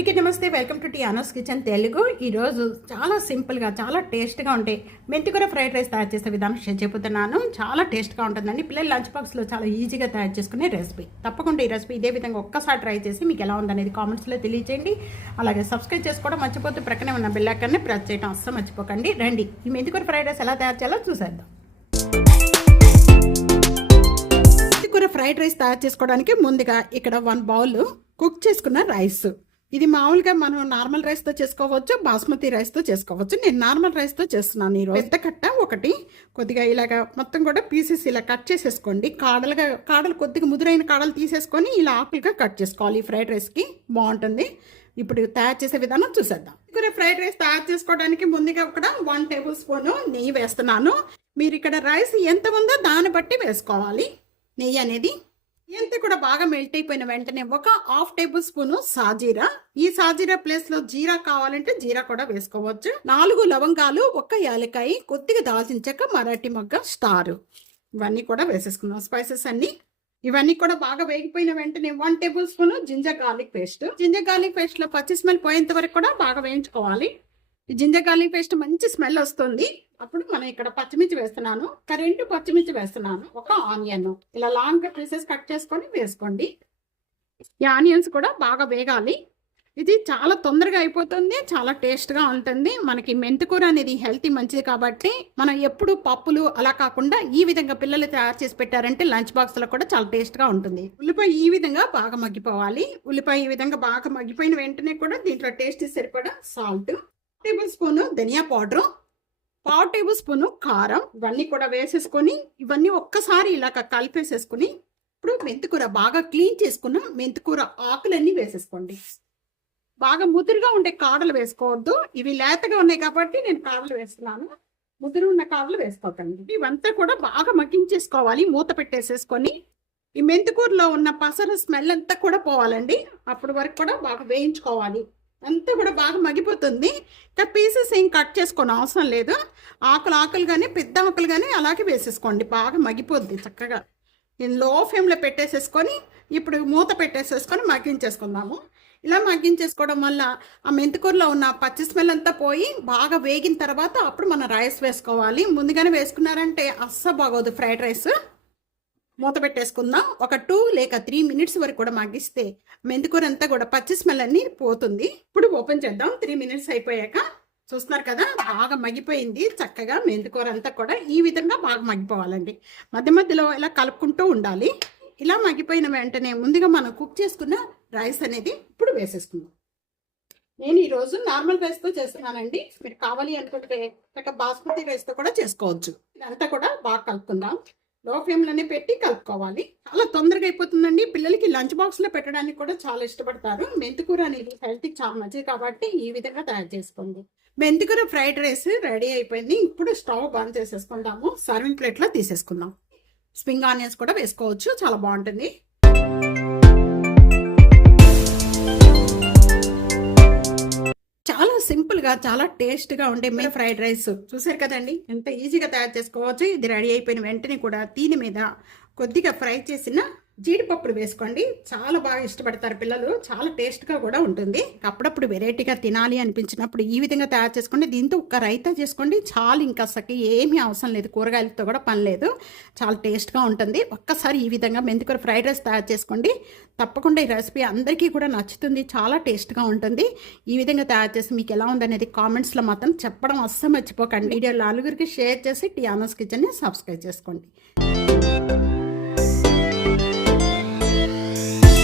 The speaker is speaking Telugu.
అందరికీ నమస్తే welcome to Tiano's kitchen Telugu. ఈరోజు చాలా సింపుల్గా చాలా టేస్ట్గా ఉంటాయి మెంతికూర ఫ్రైడ్ రైస్ తయారు చేసే విధానం షేర్ చెబుతున్నాను చాలా టేస్ట్గా ఉంటుందండి. పిల్లలు లంచ్ బాక్స్లో చాలా ఈజీగా తయారు చేసుకునే రెసిపీ. తప్పకుండా ఈ రెసిపీ ఇదే విధంగా ఒక్కసారి ట్రై చేసి మీకు ఎలా ఉందనేది కామెంట్స్లో తెలియజేయండి అలాగే సబ్స్క్రైబ్ చేసుకోవడం మర్చిపోతే ప్రక్కనే ఉన్న బెల్లైకాన్ని ప్రెస్ చేయడం అస్సలు మర్చిపోకండి. రండి ఈ మెంతికూర ఫ్రైడ్ రైస్ ఎలా తయారు చేయాలో చూసేద్దాం. మెంతికూర ఫ్రైడ్ రైస్ తయారు చేసుకోవడానికి ముందుగా ఇక్కడ వన్ బౌల్ కుక్ చేసుకున్న రైస్. ఇది మామూలుగా మనం నార్మల్ రైస్తో చేసుకోవచ్చు బాస్మతి రైస్తో చేసుకోవచ్చు. నేను నార్మల్ రైస్తో చేస్తున్నాను ఈరోజు. పెద్ద కట్ట ఒకటి. కొద్దిగా ఇలాగ మొత్తం కూడా పీసెస్ ఇలా కట్ చేసేసుకోండి. కాడలుగా కాడలు కొద్దిగా ముదురైన కాడలు తీసేసుకొని ఇలా ఆకులుగా కట్ చేసుకోవాలి ఈ ఫ్రైడ్ రైస్కి బాగుంటుంది. ఇప్పుడు తయారు చేసే విధానం చూసేద్దాం. ఇక్కడ ఫ్రైడ్ రైస్ తయారు చేసుకోవడానికి ముందుగా ఒకట వన్ టేబుల్ స్పూన్ నెయ్యి వేస్తున్నాను. మీరు ఇక్కడ రైస్ ఎంత ఉందో దాన్ని బట్టి వేసుకోవాలి. నెయ్యి అనేది ఎంత కూడా బాగా మెల్ట్ అయిపోయిన వెంటనే ఒక హాఫ్ టేబుల్ స్పూన్ సాజీరా. ఈ సాజీరా ప్లేస్లో జీరా కావాలంటే జీరా కూడా వేసుకోవచ్చు. నాలుగు లవంగాలు ఒక్క యాలకాయ కొద్దిగా దాల్చించాక మరాఠీ మొగ్గ స్టార్. ఇవన్నీ కూడా వేసేసుకుందాం. స్పైసెస్ అన్ని. ఇవన్నీ కూడా బాగా వేగిపోయిన వెంటనే one tablespoon ginger garlic paste ginger garlic పేస్ట్లో పచ్చి స్మెల్ పోయేంత వరకు కూడా బాగా వేయించుకోవాలి. ఈ జింజర్ గార్లిక్ పేస్ట్ మంచి స్మెల్ వస్తుంది. అప్పుడు మనం ఇక్కడ పచ్చిమిర్చి వేస్తున్నాను. కరెంటు పచ్చిమిర్చి వేస్తున్నాను. ఒక ఆనియన్. ఇలా లాంగ్ పీసెస్ కట్ చేసుకొని వేసుకోండి. ఈ ఆనియన్స్ కూడా బాగా వేగాలి. ఇది చాలా తొందరగా అయిపోతుంది. చాలా టేస్ట్గా ఉంటుంది. మనకి మెంతికూర అనేది హెల్తీ మంచిది కాబట్టి మనం ఎప్పుడు పప్పులు అలా కాకుండా ఈ విధంగా పిల్లలు తయారు చేసి పెట్టారంటే లంచ్ బాక్స్లో కూడా చాలా టేస్ట్గా ఉంటుంది. ఉల్లిపాయ ఈ విధంగా బాగా మగ్గిపోవాలి. ఉల్లిపాయ ఈ విధంగా బాగా మగ్గిపోయిన వెంటనే కూడా దీంట్లో టేస్ట్ సరిపడా సాల్ట్ టేబుల్ స్పూను ధనియా పౌడరు పావు టేబుల్ స్పూను కారం ఇవన్నీ కూడా వేసేసుకొని ఇవన్నీ ఒక్కసారి ఇలాగ కలిపేసేసుకొని ఇప్పుడు మెంతికూర బాగా క్లీన్ చేసుకున్న మెంతికూర ఆకులన్నీ వేసేసుకోండి. బాగా ముదురుగా ఉండే కాడలు వేసుకోవద్దు. ఇవి లేతగా ఉన్నాయి కాబట్టి నేను కాడలు వేస్తున్నాను. ముదురు ఉన్న కాడలు వేసుకోకండి. ఇవంతా కూడా బాగా మగ్గించేసుకోవాలి. మూత పెట్టేసేసుకొని ఈ మెంతికూరలో ఉన్న పసరు స్మెల్ అంతా కూడా పోవాలండి. అప్పటి వరకు కూడా బాగా వేయించుకోవాలి. అంతా కూడా బాగా మగ్గిపోతుంది. ఇంకా పీసెస్ ఏం కట్ చేసుకోని అవసరం లేదు. ఆకులు ఆకులు కానీ పెద్ద ఆకులు కానీ అలాగే వేసేసుకోండి. బాగా మగ్గిపోద్ది చక్కగా. నేను లో ఫ్లేమ్లో పెట్టేసేసుకొని ఇప్పుడు మూత పెట్టేసేసుకొని మగ్గించేసుకుందాము. ఇలా మగ్గించేసుకోవడం వల్ల ఆ మెంతికూరలో ఉన్న పచ్చి స్మెల్ అంతా పోయి బాగా వేగిన తర్వాత అప్పుడు మనం రైస్ వేసుకోవాలి. ముందుగానే వేసుకున్నారంటే అస్సలు బాగోదు ఫ్రైడ్ రైస్. మూత పెట్టేసుకుందాం. ఒక టూ లేక త్రీ మినిట్స్ వరకు కూడా మగ్గిస్తే మెంతికూర అంతా కూడా పచ్చి స్మెల్ అన్ని పోతుంది. ఇప్పుడు ఓపెన్ చేద్దాం. త్రీ మినిట్స్ అయిపోయాక చూస్తున్నారు కదా బాగా మగ్గిపోయింది. చక్కగా మెంతికూర అంతా కూడా ఈ విధంగా బాగా మగ్గిపోవాలండి. మధ్య మధ్యలో ఇలా కలుపుకుంటూ ఉండాలి. ఇలా మగ్గిపోయిన వెంటనే ముందుగా మనం కుక్ చేసుకున్న రైస్ అనేది ఇప్పుడు వేసేసుకుందాం. నేను ఈరోజు నార్మల్ రైస్తో చేస్తున్నానండి. మీరు కావాలి అనుకుంటే లేక బాస్మతి రైస్తో కూడా చేసుకోవచ్చు. ఇదంతా కూడా బాగా కలుపుకుందాం. లో ఫ్లేమ్లోనే పెట్టి కలుపుకోవాలి. చాలా తొందరగా అయిపోతుందండి. పిల్లలకి లంచ్ బాక్స్లో పెట్టడానికి కూడా చాలా ఇష్టపడతారు. మెంతికూర అనేది హెల్త్కి చాలా మంచిది కాబట్టి ఈ విధంగా తయారు చేసుకోండి. మెంతికూర ఫ్రైడ్ రైస్ రెడీ అయిపోయింది. ఇప్పుడు స్టవ్ బంద్ చేసేసుకుంటాము సర్వింగ్ ప్లేట్లో తీసేసుకుందాం. స్ప్రింగ్ ఆనియన్స్ కూడా వేసుకోవచ్చు. చాలా బాగుంటుంది. చాలా సింపుల్గా చాలా టేస్ట్గా ఉండే మే ఫ్రైడ్ రైస్. చూసారు కదండి? ఎంత ఈజీగా తయారు చేసుకోవచ్చు. ఇది రెడీ అయిపోయిన వెంటనే కూడా దీని మీద కొద్దిగా ఫ్రై చేసిన జీడిపప్పులు వేసుకోండి. చాలా బాగా ఇష్టపడతారు పిల్లలు. చాలా టేస్ట్గా కూడా ఉంటుంది. అప్పుడప్పుడు వెరైటీగా తినాలి అనిపించినప్పుడు ఈ విధంగా తయారు చేసుకోండి దీంతో ఒక రైతా చేసుకోండి. చాలా ఇంకా అసలు ఏమీ అవసరం లేదు. కూరగాయలతో కూడా పని లేదు. చాలా టేస్ట్గా ఉంటుంది. ఒక్కసారి ఈ విధంగా మెంతికూర ఫ్రైడ్ రైస్ తయారు చేసుకోండి. తప్పకుండా ఈ రెసిపీ అందరికీ కూడా నచ్చుతుంది. చాలా టేస్ట్గా ఉంటుంది. ఈ విధంగా తయారు చేసి మీకు ఎలా ఉందనేది కామెంట్స్లో మాత్రం చెప్పడం అస్సలు మర్చిపోకండి. వీడియో నలుగురికి షేర్ చేసి టియానోస్ కిచెన్ని సబ్స్క్రైబ్ చేసుకోండి.